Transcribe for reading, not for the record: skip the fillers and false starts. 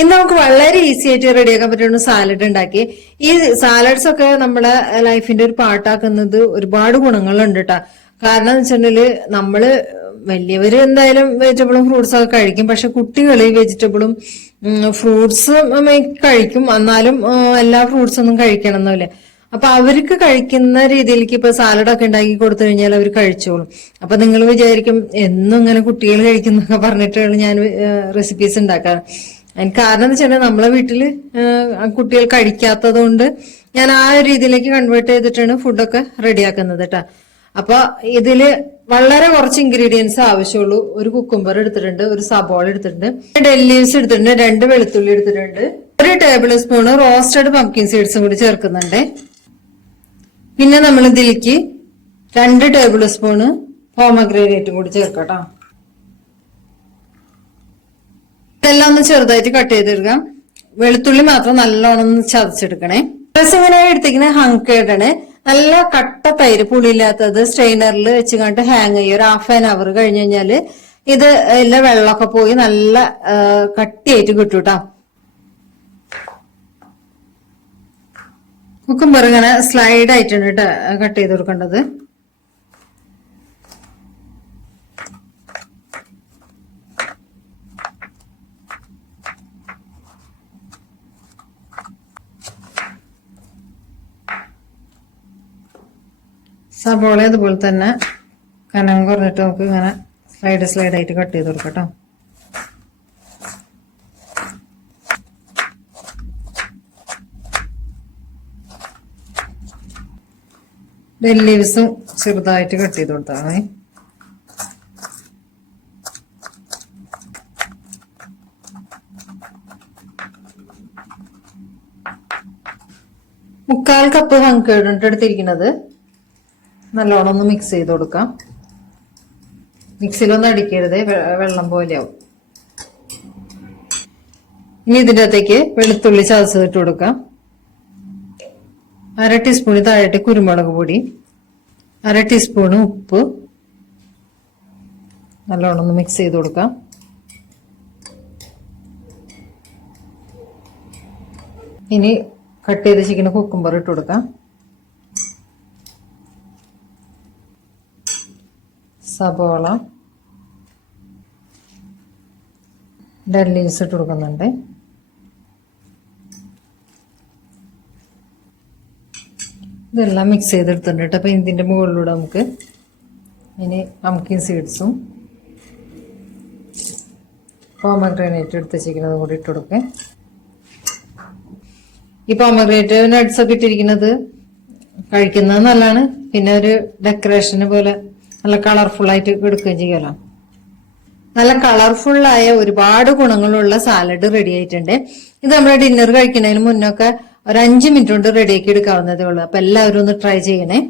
ഇന്ന് നമുക്ക് വളരെ ഈസി ആയിട്ട് റെഡിയാക്കാൻ പറ്റുന്ന സാലഡ് ഉണ്ടാക്കി. ഈ സാലഡ്സ് ഒക്കെ നമ്മുടെ ലൈഫിന്റെ ഒരു പാർട്ടാക്കുന്നത് ഒരുപാട് ഗുണങ്ങളുണ്ട് കേട്ടോ. കാരണം എന്ന് വെച്ചിട്ടുണ്ടെങ്കില് നമ്മള് വലിയവര് എന്തായാലും വെജിറ്റബിളും ഫ്രൂട്ട്സും ഒക്കെ കഴിക്കും. പക്ഷെ കുട്ടികള് വെജിറ്റബിളും ഫ്രൂട്ട്സും കഴിക്കും. എന്നാലും എല്ലാ ഫ്രൂട്ട്സ് ഒന്നും കഴിക്കണം എന്നില്ല. അപ്പൊ അവർക്ക് കഴിക്കുന്ന രീതിയിലേക്ക് ഇപ്പൊ സാലഡൊക്കെ ഉണ്ടാക്കി കൊടുത്തു കഴിഞ്ഞാൽ അവർ കഴിച്ചോളും. അപ്പൊ നിങ്ങൾ വിചാരിക്കും എന്നും ഇങ്ങനെ കുട്ടികൾ കഴിക്കുന്നൊക്കെ പറഞ്ഞിട്ടാണ് ഞാൻ റെസിപ്പീസ് ഉണ്ടാക്കാറ്. അതിന് കാരണം എന്ന് വെച്ചാൽ നമ്മളെ വീട്ടില് കുട്ടികൾ കഴിക്കാത്തത് കൊണ്ട് ഞാൻ ആ ഒരു രീതിയിലേക്ക് കൺവേർട്ട് ചെയ്തിട്ടാണ് ഫുഡൊക്കെ റെഡിയാക്കുന്നത് കേട്ടോ. അപ്പൊ ഇതില് വളരെ കുറച്ച് ഇൻഗ്രീഡിയൻസ് ആവശ്യമുള്ളൂ. ഒരു കുക്കുംബർ എടുത്തിട്ടുണ്ട്, ഒരു സബോള എടുത്തിട്ടുണ്ട്, ഡെൽ ലീവ്സ് എടുത്തിട്ടുണ്ട്, 2 വെളുത്തുള്ളി എടുത്തിട്ടുണ്ട്, 1 ടേബിൾ സ്പൂൺ റോസ്റ്റഡ് പംകിൻ സീഡ്സും കൂടി ചേർക്കുന്നുണ്ട്. പിന്നെ നമ്മൾ ഇതിലേക്ക് 2 ടേബിൾ സ്പൂണ് പോമഗ്രാനേറ്റും കൂടി ചേർക്കട്ടോ. ഇതെല്ലാം ഒന്ന് ചെറുതായിട്ട് കട്ട് ചെയ്തെടുക്കാം. വെളുത്തുള്ളി മാത്രം നല്ലോണം ഒന്ന് ചതച്ചെടുക്കണേ. ഡ്രസ് ഇങ്ങനെ എടുത്തിരിക്കുന്നത് ഹങ്കേർഡാണ്. നല്ല കട്ട തൈര്, പുളിയില്ലാത്തത് സ്ട്രെയിനറിൽ വെച്ച് കണ്ട് ഹാങ് ചെയ്യും. ഒരു ഹാഫ് ആൻ അവർ കഴിഞ്ഞ് കഴിഞ്ഞാല് ഇത് എല്ലാ വെള്ളമൊക്കെ പോയി നല്ല കട്ടിയായിട്ട് കിട്ടും കേട്ടോ. കുക്കുംബർ ഇങ്ങനെ സ്ലൈഡ് ആയിട്ടാണ് കേട്ടോ കട്ട് ചെയ്ത് കൊടുക്കേണ്ടത്. സബോള അതുപോലെ തന്നെ കനം കുറഞ്ഞിട്ട് നമുക്ക് ഇങ്ങനെ സ്ലൈഡ് ആയിട്ട് കട്ട് ചെയ്ത് കൊടുക്കട്ടോ. ബെൽ ലീവ്സും ചെറുതായിട്ട് കട്ട് ചെയ്ത് കൊടുത്താൽ മതി. മുക്കാൽ കപ്പ് ഹങ്കേർഡ് എടുത്തിരിക്കുന്നത്. നല്ലോണം ഒന്ന് മിക്സ് ചെയ്ത് കൊടുക്കാം. മിക്സിയിലൊന്നും അടിക്കരുത്, വെള്ളം പോലെയാവും. ഇനി ഇതിൻ്റെ അകത്തേക്ക് വെളുത്തുള്ളി ചതച്ചിട്ട് കൊടുക്കാം. 1/2 ടീസ്പൂണ് താഴെ കുരുമുളക് പൊടി, 1/2 ടീസ്പൂണ് ഉപ്പ്. നല്ലോണം ഒന്ന് മിക്സ് ചെയ്ത് കൊടുക്കാം. ഇനി കട്ട് ചെയ്ത് ചിക്കൻ കുക്കുംബർ ഇട്ട് കൊടുക്കാം. സബോള, ഡെൽ ലീവ്സ് ഇട്ട് കൊടുക്കുന്നുണ്ട്. ഇതെല്ലാം മിക്സ് ചെയ്തെടുത്തിട്ടുണ്ട് കേട്ടോ. അപ്പൊ ഇതിന്റെ മുകളിലൂടെ നമുക്ക് ഇനി പംകിൻ സീഡ്സും പോമഗ്രാനേറ്റ് എടുത്ത് വെച്ചിരിക്കുന്നതും കൂടി ഇട്ട് കൊടുക്കേ. ഈ പോമഗ്രാനേറ്റ് നട്ട്സ് ഒക്കെ ഇട്ടിരിക്കുന്നത് കഴിക്കുന്നത് നല്ലതാണ്. പിന്നെ ഒരു ഡെക്കറേഷന് പോലെ നല്ല കളർഫുൾ ആയിട്ട് എടുക്കുകയും ചെയ്യാലോ. നല്ല കളർഫുള്ളായ ഒരുപാട് ഗുണങ്ങളുള്ള സാലഡ് റെഡി ആയിട്ടുണ്ട്. ഇത് നമ്മുടെ ഡിന്നർ കഴിക്കുന്നതിന് മുന്നൊക്കെ ഒരു 5 മിനിറ്റ് കൊണ്ട് റെഡിയാക്കി എടുക്കാവുന്നതേ ഉള്ളൂ. അപ്പൊ എല്ലാവരും ഒന്ന് ട്രൈ ചെയ്യണേ.